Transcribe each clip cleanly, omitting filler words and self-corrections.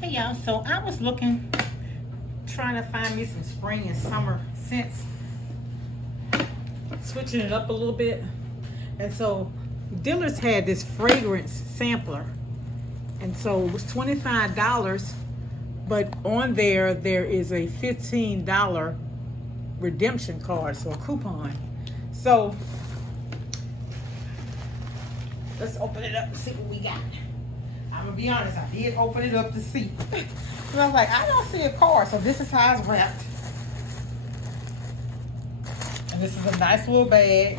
Hey y'all, so I was looking, trying to find me some spring and summer scents, switching it up a little bit. And so Dillard's had this fragrance sampler, and so it was $25, but on there is a $15 redemption card, so a coupon. So let's open it up and see what we got. I'm gonna be honest, I did open it up to see. But I was like, I don't see a card. So this is how it's wrapped. And this is a nice little bag.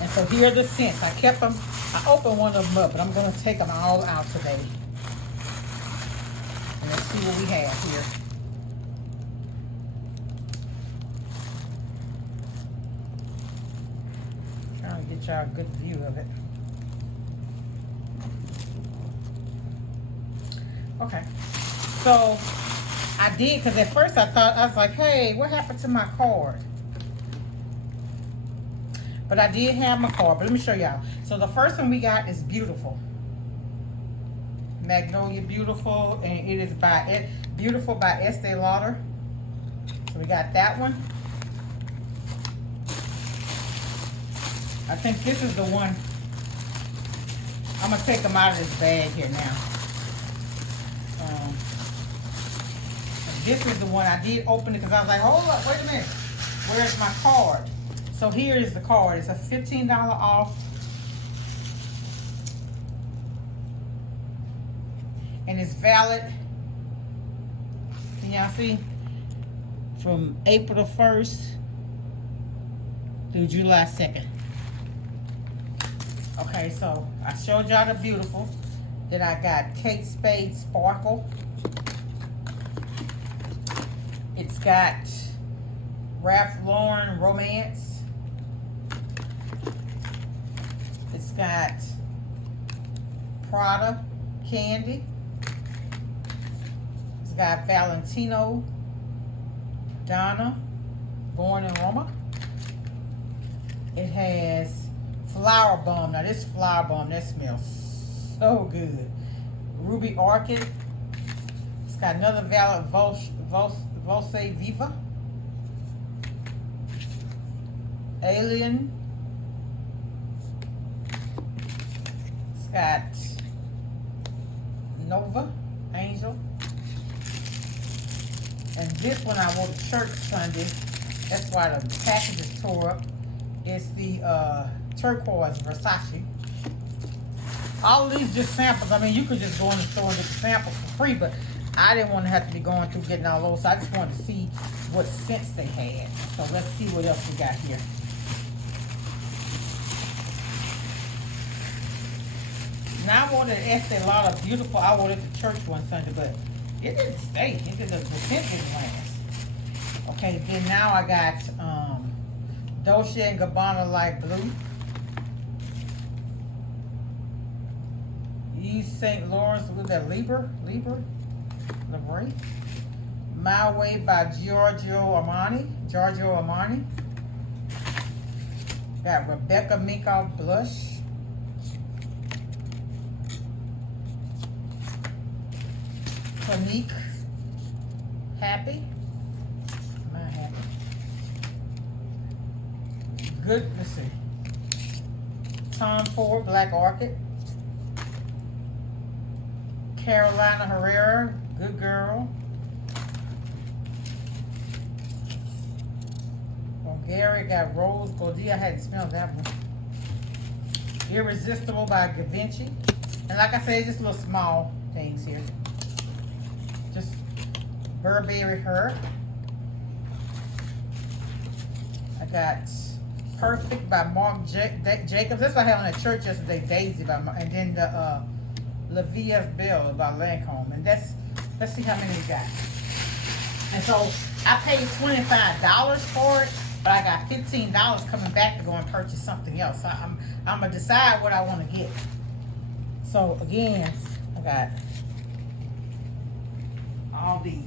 And so here are the scents. I kept them, I opened one of them up, but I'm gonna take them all out today. And let's see what we have here. Trying to get y'all a good view of it. Okay, so I did, because at first I was like, hey, what happened to my card? But I did have my card, but let me show y'all. So the first one we got is Beautiful. Magnolia Beautiful, and it is by Beautiful by Estee Lauder. So we got that one. I think this is the one. I'm gonna take them out of this bag here now. This is the one I did open it because I was like, hold up, wait a minute. Where's my card? So here is the card. It's a $15 off. And it's valid, can y'all see? From April the 1st through July 2nd. Okay, so I showed y'all the Beautiful. Then I got Kate Spade Sparkle. It's got Ralph Lauren Romance. It's got Prada Candy. It's got Valentino Donna Born in Roma. It has Flower Bomb. Now this Flower Bomb, that smells so good. Ruby Orchid. It's got another valid Volse Viva. Alien. It's got Nova Angel. And this one I wore to church Sunday. That's why the package is tore up. It's the turquoise Versace. All of these just samples. I mean, you could just go in the store and get the samples for free, but I didn't want to have to be going through getting all those, so I just wanted to see what scents they had. So let's see what else we got here. Now I wanted Estee Lauder Beautiful. I wore it to church one Sunday, but it didn't stay. The scent didn't last. Okay, then now I got Dolce & Gabbana Light Blue. Yves Saint Laurent with that Libre. My Way by Giorgio Armani. Got Rebecca Minkoff Blush. Clinique Happy. Am I happy? Good, let's see. Tom Ford Black Orchid. Carolina Herrera, Good Girl. Bulgaria got Rose Goldie. I hadn't smelled that one. Irresistible by Givenchy. And like I said, it's just little small things here. Just Burberry Her. I got Perfect by Marc Jacobs. That's what I had on at church yesterday. Daisy by Marc, and then the La Vie's Belle by Lancome. And let's see how many we got. And so I paid $25 for it, but I got $15 coming back to go and purchase something else. So I'm gonna decide what I want to get. So again, I got all these.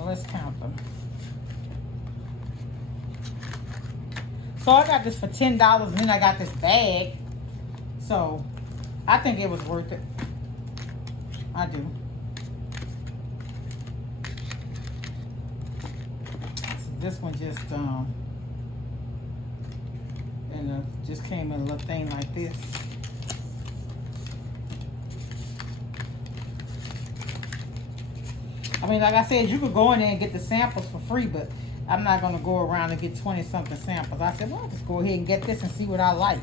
Let's count them. So I got this for $10 and then I got this bag. So I think it was worth it. I do. So this one just just came in a little thing like this. I mean, like I said, you could go in there and get the samples for free, but I'm not going to go around and get 20-something samples. I said, well, I'll just go ahead and get this and see what I like.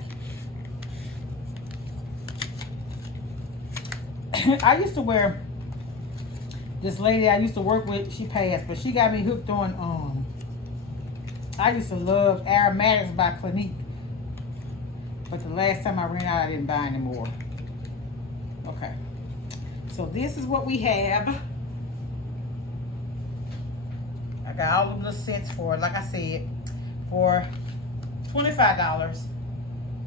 I used to wear, this lady I used to work with, she passed, but she got me hooked on, I used to love Aromatics by Clinique. But the last time I ran out, I didn't buy anymore. Okay. So this is what we have. I got all of the scents for it, like I said, for $25.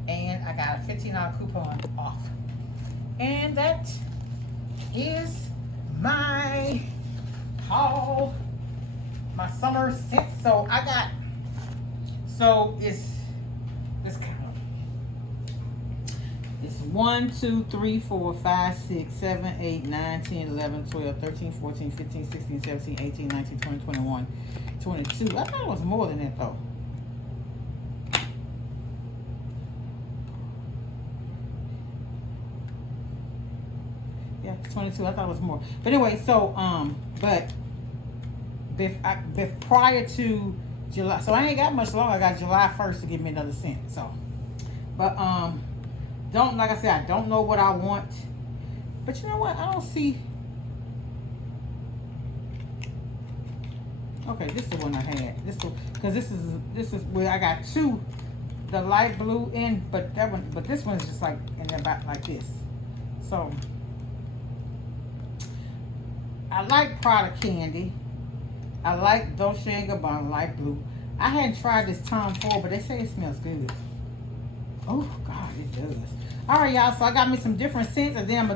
And I got a $15 coupon off. And that is my haul, my summer scent. So I got, so it's this kind of, it's 1, 2, 3, 4, 5, 6, 7, 8, 9, 10, 11, 12, 13, 14, 15, 16, 17, 18, 19, 20, 21, 22. I thought it was more than that though. Yeah, 22. I thought it was more. But anyway, so but prior to July, so I ain't got much longer. I got July 1st to give me another scent. So, but don't, like I said, I don't know what I want. But you know what? I don't see. Okay, this is the one I had. This one, because this is where I got two, the light blue in, but that one, but this one is just like in there about like this. So I like Prada Candy. I like Dolce & Gabbana light blue. I hadn't tried this Tom Ford, but they say it smells good. Oh God, it does. All right, y'all. So I got me some different scents, and then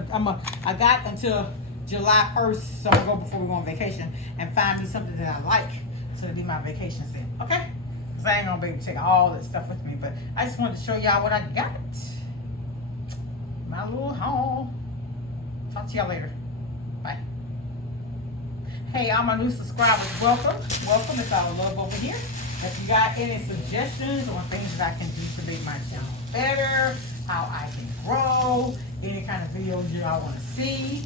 I got until July 1st, so I'm gonna go before we go on vacation and find me something that I like, so it'll be my vacation scent. Okay? Because I ain't gonna be able to take all that stuff with me, but I just wanted to show y'all what I got. My little haul. Talk to y'all later. Bye. Hey, all my new subscribers, welcome. Welcome. It's all love over here. If you got any suggestions or things that I can do to make my channel better, how I can grow, any kind of videos y'all want to see,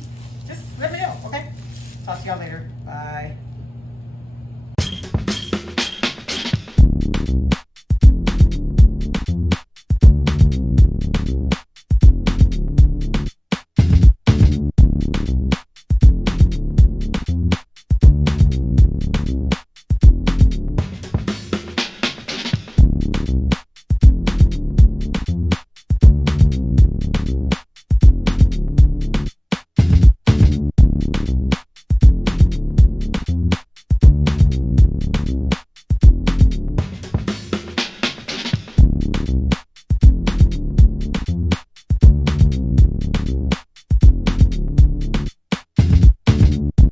just let me know, okay? Talk to y'all later. Bye.